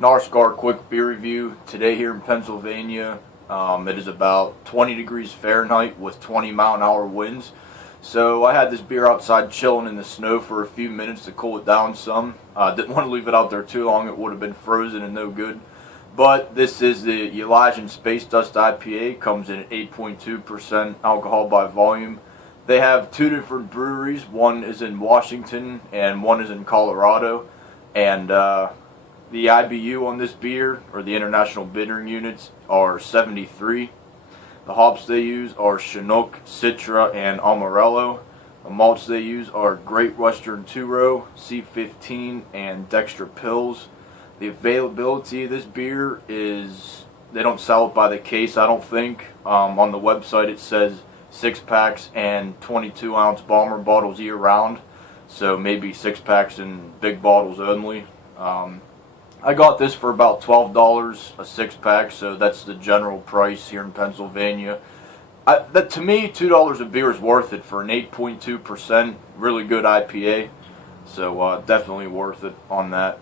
NASCAR quick beer review today here in Pennsylvania. It is about 20 degrees Fahrenheit with 20-mile-an-hour winds. So I had this beer outside chilling in the snow for a few minutes to cool it down some. Didn't want to leave it out there too long. It would have been frozen and no good. But this is the Elysian Space Dust IPA. Comes in at 8.2% alcohol by volume. They have two different breweries. One is in Washington and one is in Colorado. And the IBU on this beer, or the International Bittering Units, are 73. The hops they use are Chinook, Citra, and Amarillo. The malts they use are Great Western Two-Row, C15, and Dextra Pills. The availability of this beer is, they don't sell it by the case, I don't think. On the website it says 6-packs and 22-ounce bomber bottles year-round. So maybe 6-packs and big bottles only. I got this for about $12 a 6-pack, so that's the general price here in Pennsylvania. To me, $2 a beer is worth it for an 8.2%, really good IPA. So definitely worth it on that.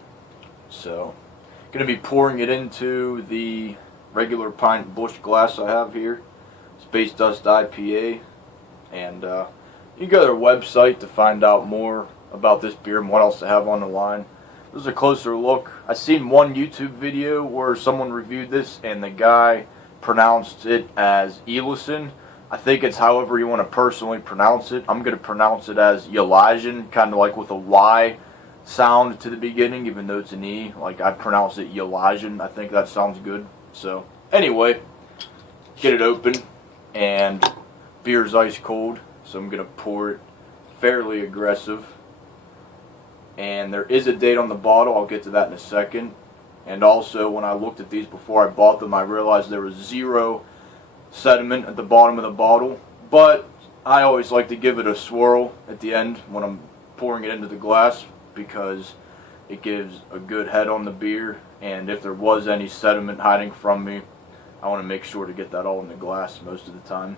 So, going to be pouring it into the regular pint Busch glass I have here, Space Dust IPA, and you can go to their website to find out more about this beer and what else they have on the line. This is a closer look. I seen one YouTube video where someone reviewed this and the guy pronounced it as Elysian. I think it's however you want to personally pronounce it. I'm going to pronounce it as Elysian, kind of like with a Y sound to the beginning, even though it's an E. Like I pronounce it Elysian. I think that sounds good. So anyway, get it open, and beer's ice cold, so I'm going to pour it fairly aggressive. And there is a date on the bottle. I'll get to that in a second. And also, when I looked at these before I bought them, I realized there was 0 sediment at the bottom of the bottle. But I always like to give it a swirl at the end when I'm pouring it into the glass, because it gives a good head on the beer. And if there was any sediment hiding from me, I want to make sure to get that all in the glass most of the time.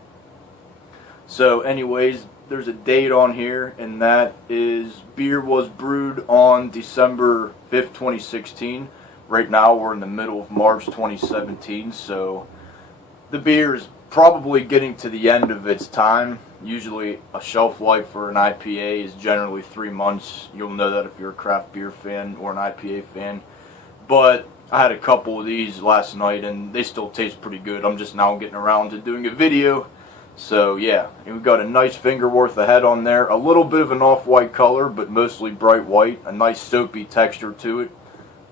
So anyways, there's a date on here, and that is beer was brewed on December 5th, 2016. Right now we're in the middle of March 2017, so the beer is probably getting to the end of its time. Usually a shelf life for an IPA is generally 3 months. You'll know that if you're a craft beer fan or an IPA fan. But I had a couple of these last night and they still taste pretty good. I'm just now getting around to doing a video. So yeah, and we've got a nice finger worth of head on there. A little bit of an off-white color, but mostly bright white. A nice soapy texture to it.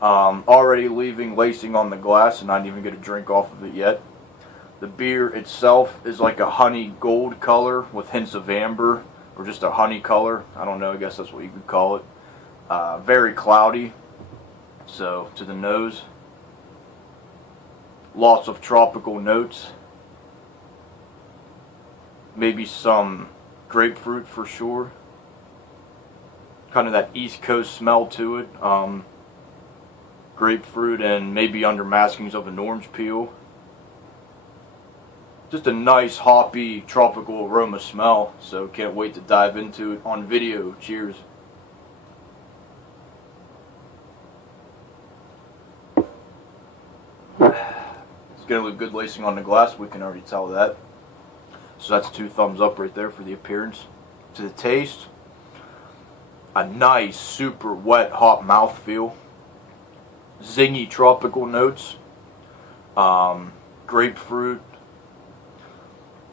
Already leaving lacing on the glass, and I didn't even get a drink off of it yet. The beer itself is like a honey gold color with hints of amber, or just a honey color. I don't know, I guess that's what you could call it. Very cloudy, so to the nose. Lots of tropical notes. Maybe some grapefruit for sure. Kind of that East Coast smell to it. Grapefruit and maybe under maskings of an orange peel. Just a nice hoppy tropical aroma smell. So can't wait to dive into it on video. Cheers. It's getting a good lacing on the glass. We can already tell that. So that's 2 thumbs up right there for the appearance. To the taste, a nice, super wet, hot mouthfeel. Zingy tropical notes. Grapefruit.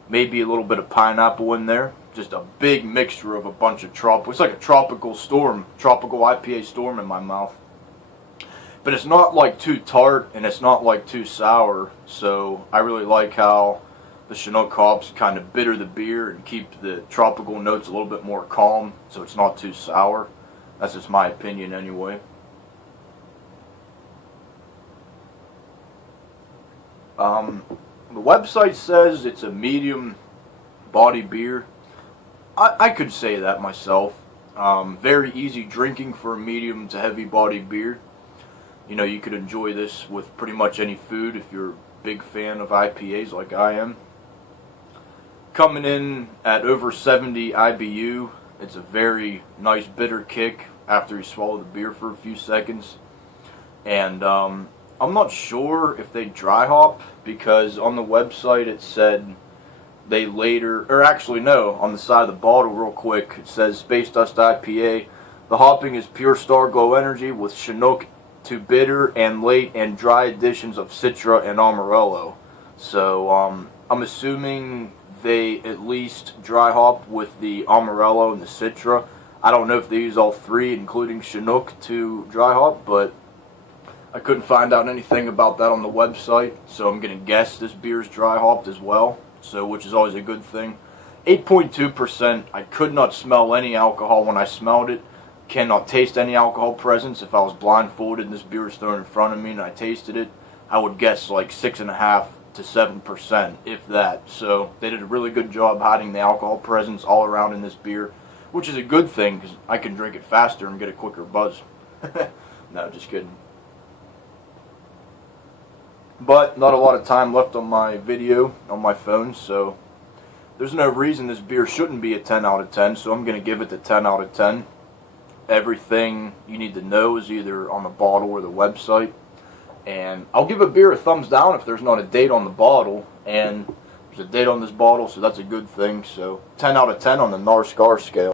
Maybe a little bit of pineapple in there. Just a big mixture of a bunch of tropical. It's like a tropical storm, tropical IPA storm in my mouth. But it's not like too tart and it's not like too sour. So I really like how the Chinook hops kind of bitter the beer and keep the tropical notes a little bit more calm, so it's not too sour. That's just my opinion anyway. The website says it's a medium body beer. I could say that myself. Very easy drinking for a medium to heavy body beer. You know, you could enjoy this with pretty much any food if you're a big fan of IPAs like I am. Coming in at over 70 IBU. It's a very nice bitter kick after you swallow the beer for a few seconds. And I'm not sure if they dry hop, because on the website it said they later, or actually no, on the side of the bottle real quick, it says Space Dust IPA. The hopping is pure Star Glow Energy with Chinook to bitter and late and dry additions of Citra and Amarillo. So I'm assuming they at least dry hop with the Amarillo and the Citra. I don't know if they use all three, including Chinook, to dry hop, but I couldn't find out anything about that on the website, so I'm going to guess this beer's dry hopped as well, so which is always a good thing. 8.2%, I could not smell any alcohol when I smelled it. Cannot taste any alcohol presence. If I was blindfolded and this beer was thrown in front of me and I tasted it, I would guess like 6.5 to 7%, if that. So they did a really good job hiding the alcohol presence all around in this beer, which is a good thing because I can drink it faster and get a quicker buzz. No, just kidding. But not a lot of time left on my video on my phone, so there's no reason this beer shouldn't be a 10 out of 10, so I'm going to give it the 10 out of 10. Everything you need to know is either on the bottle or the website. And I'll give a beer a thumbs down if there's not a date on the bottle, and there's a date on this bottle, so that's a good thing. So 10 out of 10 on the NARSCAR scale.